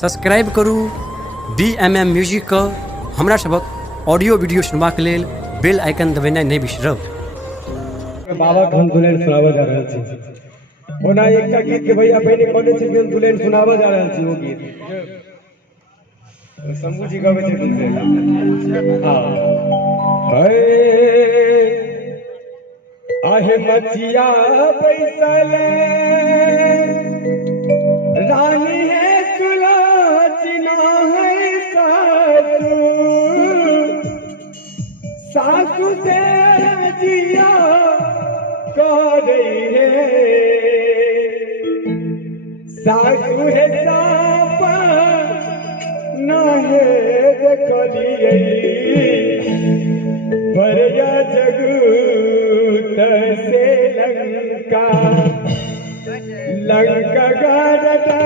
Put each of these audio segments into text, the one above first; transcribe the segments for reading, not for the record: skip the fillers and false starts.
Subscribe करू BMM music का हमरा सबक ऑडियो वीडियो सुनबाक लेल बेल आइकन दबेनाइ नहीं बिसरब। बाबा के हम दुलेन सुनावा जा रहल छी। ओना एकटा गीत के भैया पहिने कहने छी कि दुलेन सुनावा जा रहल छी। ओ गीत शंभू जी गावे छथिन से। हां आहे मचिया बैसल रानी है सुलोचना है सासू से जिया कर रही है सासू है सापा ना है देखलिए बरिया जगूत से लंका लंका गारदा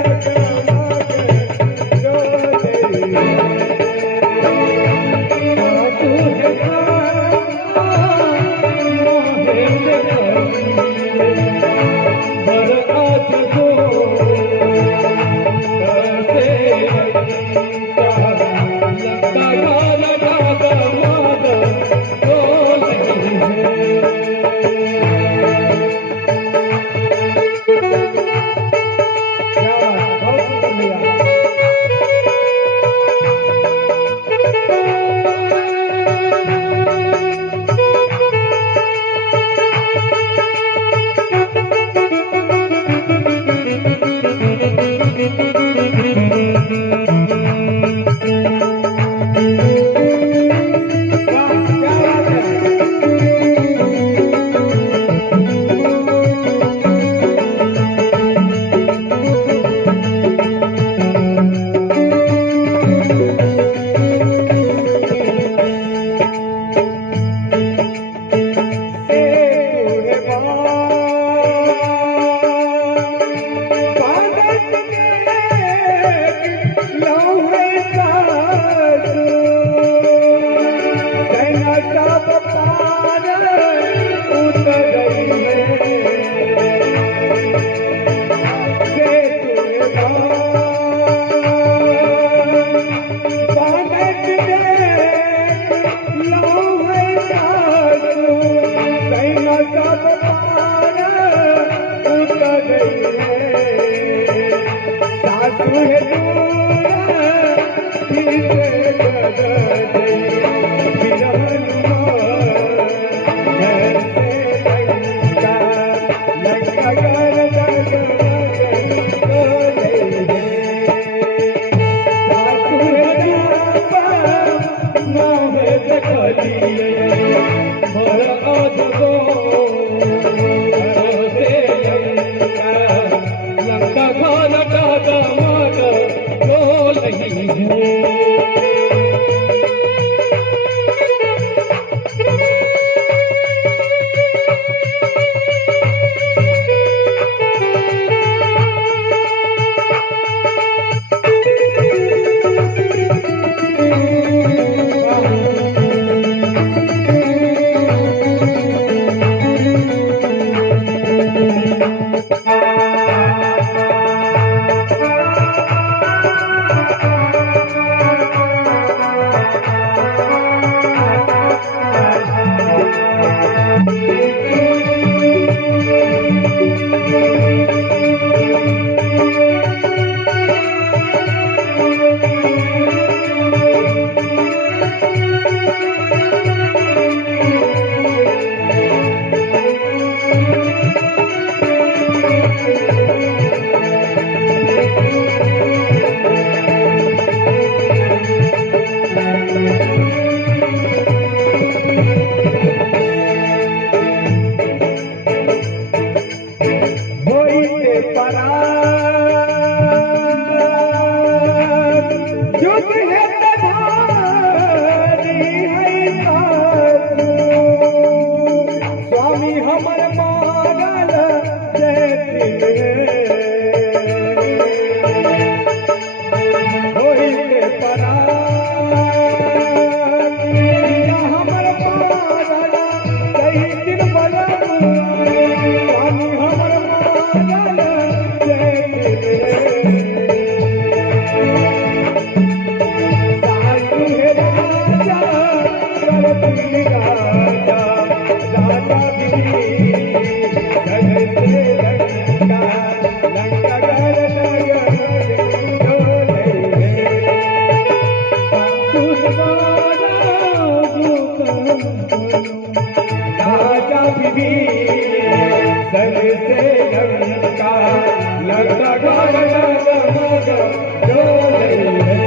डोलई है।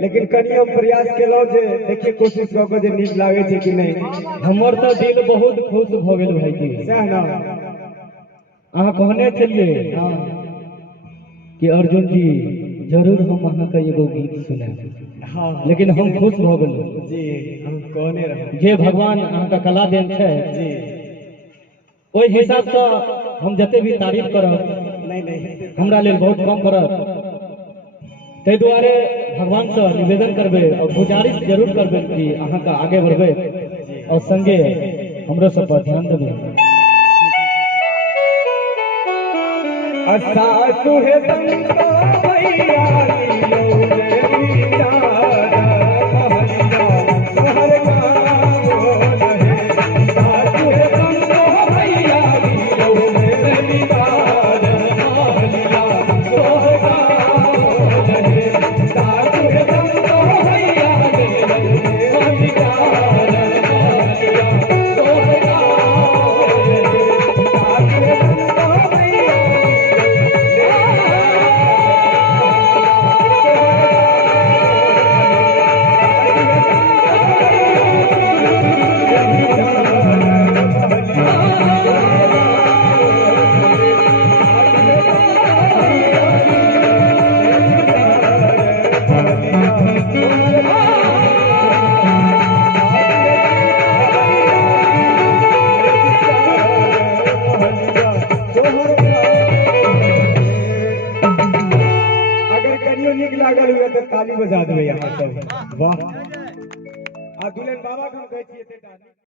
लेकिन कनियो प्रयास केलो जे देखिए कोशिश कऽ के जे नीक लागे छै कि नहीं। हमर तो दिल बहुत खुश भ गेल भाई जी। सह ना अहाँ कहने छलिए हां कि अर्जुन जी जरूर हम अहाँ का एगो गीत सुनाएब। हां लेकिन हम खुश भ गेलू जी, हम कहने रहे जे भगवान अहाँ का कला देन छै जी। ओहि हिसाब से हम जते भी तारीफ करब नहीं हमरा लेल बहुत कम पड़त। ताहि दुआरे भगवान से निवेदन करबे और गुजारिश जरूर करबे कि अहाँ का आगे बढ़बे और संगे हमरो सब पर ध्यान देबे। सासु है संतो भैया लियो मेरी जान कहलिया शहर का बोल है। सासु है संतो भैया लियो मेरी जान कहलिया शहर का बोल है। सासु है संतो भैया लियो मेरी जान कहलिया शहर का बोल है। सासु है संतो भैया लागल हुए तो ताली बजा देवे यहाँ सब। वाह आ दुल्हन बाबा का कहै छियै।